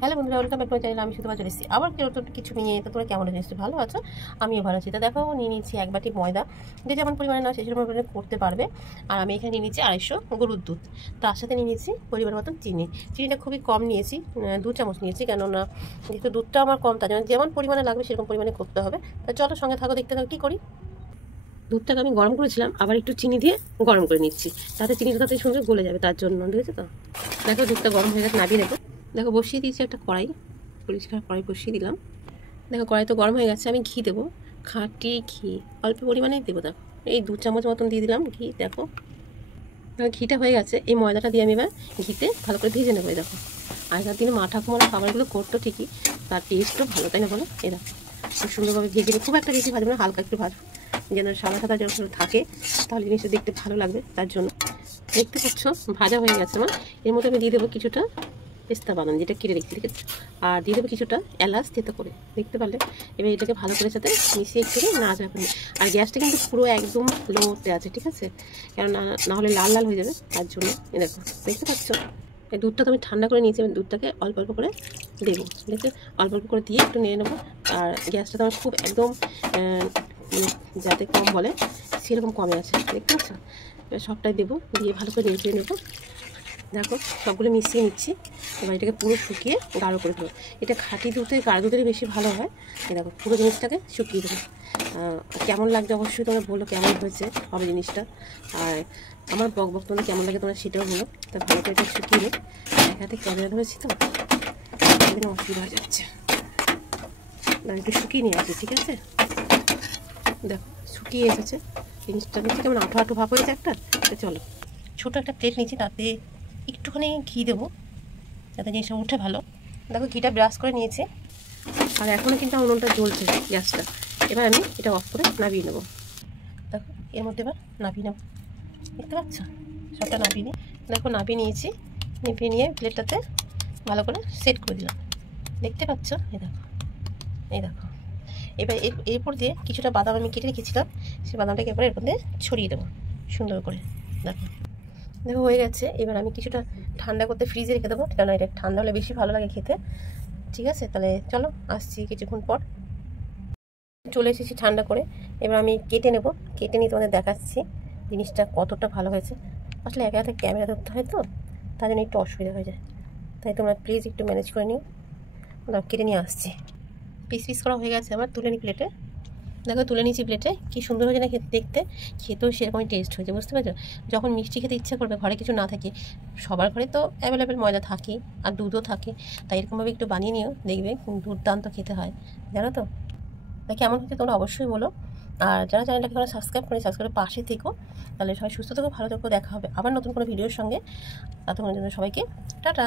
Hello বন্ধুরা, welcome back to my channel. আমি শুধু চলে এসেছি আবার নতুন কিছু নিয়ে। তো তোমরা কেমন আছো? ভালো আছো? আমিও ভালো আছি। তো দেখো, নিয়ে নিচ্ছি এক বাটি ময়দা, যে যেমন পরিমাণে না সেরকম পরিমাণে করতে পারবে। আর আমি এখানে নিয়ে নিচ্ছি 250 গরুর দুধ। তার সাথে নিয়ে নিচ্ছি পরিমাণ মতন চিনি। চিনিটা খুবই কম নিয়েছি, 2 চামচ নিয়েছি, কেননা যেহেতু দুধটা আমার কম, তার জন্য যেমন পরিমাণে লাগবে সেরকম পরিমাণে করতে হবে। তো চলো সঙ্গে থাকো, দেখতে থাকো কী করি। দুধটাকে আমি গরম করেছিলাম, আবার একটু চিনি দিয়ে গরম করে নিচ্ছি, তাতে চিনিটা তাতে সুন্দর গলে যাবে, তার জন্য। ঠিক আছে? তো দেখো, দুধটা গরম হয়ে গেছে, নামিয়ে নেবো। দেখো, বসিয়ে দিয়েছি একটা কড়াই, পরিষ্কার কড়াই বসিয়ে দিলাম। দেখো, কড়াই তো গরম হয়ে গেছে। আমি ঘি দেবো, খাঁটি ঘি অল্প পরিমাণেই দেবো। দেখো, এই 2 চামচ মতন দিয়ে দিলাম ঘি। দেখো, ঘিটা হয়ে গেছে। এই ময়দাটা দিয়ে আমি এবার ঘিতে ভালো করে ভেজে নেবো। দেখো, আগেকার দিনে মা ঠাকুমারা খাবারগুলো করতো ঠিকই, তার টেস্টও ভালো, তাই না বলো? এই দেখো, খুব সুন্দরভাবে ভেজে নিই। খুব একটা বেশি ভাজবো না, হালকা একটু ভাজবো, যেন সাদা সাদা যখন থাকে তাহলে জিনিসটা দেখতে ভালো লাগবে, তার জন্য। দেখতে পাচ্ছ ভাজা হয়ে গেছে আমার। এর মধ্যে আমি দিয়ে দেবো কিছুটা পেস্তা বাদাম, যেটা কেটে রেখেছি, ঠিক আছে? আর দিয়ে দেবো কিছুটা এলাচ থেতো করে, দেখতে পারলে। এবার এটাকে ভালো করে সাথে মিশিয়ে একটু নাড়াচাড়া করে। আর গ্যাসটা কিন্তু পুরো একদম লোতে আছে, ঠিক আছে? কারণ না হলে লাল লাল হয়ে যাবে, তার জন্য। এ দেখো, দেখতে পাচ্ছ এই দুধটা তো আমি ঠান্ডা করে নিয়েছি। দুধটাকে অল্প অল্প করে দেবো, দেখে অল্প অল্প করে দিয়ে একটু নিয়ে নেবো। আর গ্যাসটা তো আমার খুব একদম যাতে কম বলে সেরকম কমে আছে, দেখতে পাচ্ছ? সবটাই দেবো, দিয়ে ভালো করে নেড়ে নেবো। দেখো, সবগুলো মিশিয়ে নিচ্ছি। এবার এটাকে পুরো শুকিয়ে গাঢ় করে দেবো। এটা খাঁটি দুধে গাঢ় দুধেরই বেশি ভালো হয়। এই দেখো, পুরো জিনিসটাকে শুকিয়ে দেবো। কেমন লাগছে অবশ্যই তোমরা বলো, কেমন হয়েছে হবে জিনিসটা। আর আমার বক তোমাদের কেমন লাগে তোমরা সেটাও বলো। তা ভালো করে এটা শুকিয়ে নেই। এক হাতে ক্যামেরা ধরেছি তো এখানে অসুবিধা হয়ে যাচ্ছে। একটু শুকিয়ে নিয়ে আসি, ঠিক আছে? দেখো, শুকিয়ে এসেছে জিনিসটা। নিচে কেমন আঠো আঠো ভাব হয়েছে একটা। চলো, ছোটো একটা প্লেট নিচ্ছি, তাতে একটুখানি ঘি দেবো, যাতে জিনিসটা উঠে ভালো। দেখো, ঘিটা ব্রাশ করে নিয়েছে। আর এখনও কিন্তু আমার উনুনটা জ্বলছে, গ্যাসটা। এবার আমি এটা অফ করে নামিয়ে নেবো। দেখো, এর মধ্যে এবার নামিয়ে নেবো, দেখতে পাচ্ছ? সবটা নামিয়ে নিই। দেখো, নামিয়ে নিয়েছি। নামিয়ে নিয়ে প্লেটটাতে ভালো করে সেট করে দিলাম, দেখতে পাচ্ছ? এই দেখো, এই দেখো। এবার এরপর দিয়ে কিছুটা বাদাম আমি কেটে রেখেছিলাম, সেই বাদামটাকে এরপরে এরপর দিয়ে ছড়িয়ে দেবো সুন্দর করে। দেখো, দেখো হয়ে গেছে। এবার আমি কিছুটা ঠান্ডা করতে ফ্রিজে রেখে দেবো, কেন এটা ঠান্ডা হলে বেশি ভালো লাগে খেতে। ঠিক আছে? তাহলে চলো, আসছি কিছুক্ষণ পর। চলে এসেছি ঠান্ডা করে। এবার আমি কেটে নেব, কেটে নিয়ে তোমাদের দেখাচ্ছি জিনিসটা কতটা ভালো হয়েছে। আসলে একা হাতে ক্যামেরা ধরতে হয় তো, তার জন্য একটু অসুবিধা হয়ে যায়। তাই তোমরা প্লিজ একটু ম্যানেজ করে নিও। কেটে নিয়ে আসছি। পিস পিস করা হয়ে গেছে আমার, তুলে নিই প্লেটে। দেখো, তুলে নিয়েছি প্লেটে। কী সুন্দর হয়েছে না খেতে, দেখতে। খেতেও সেরকমই টেস্ট হয়েছে, বুঝতে পারছো? যখন মিষ্টি খেতে ইচ্ছা করবে, ঘরে কিছু না থাকে, সবার ঘরে তো অ্যাভেলেবেল ময়দা থাকে আর দুধও থাকে, তাই এরকমভাবে একটু বানিয়ে নিও, দেখবে দুর্দান্ত খেতে হয়, জানো তো? তা কেমন হচ্ছে তোমরা অবশ্যই বলো। আর যারা চ্যানেলটাকে তোমরা সাবস্ক্রাইব করে পাশে থেকো, তাহলে সবাই সুস্থ থেকো, ভালো থেকো। দেখা হবে আবার নতুন কোনো ভিডিওর সঙ্গে। ততক্ষণের জন্য সবাইকে টাটা।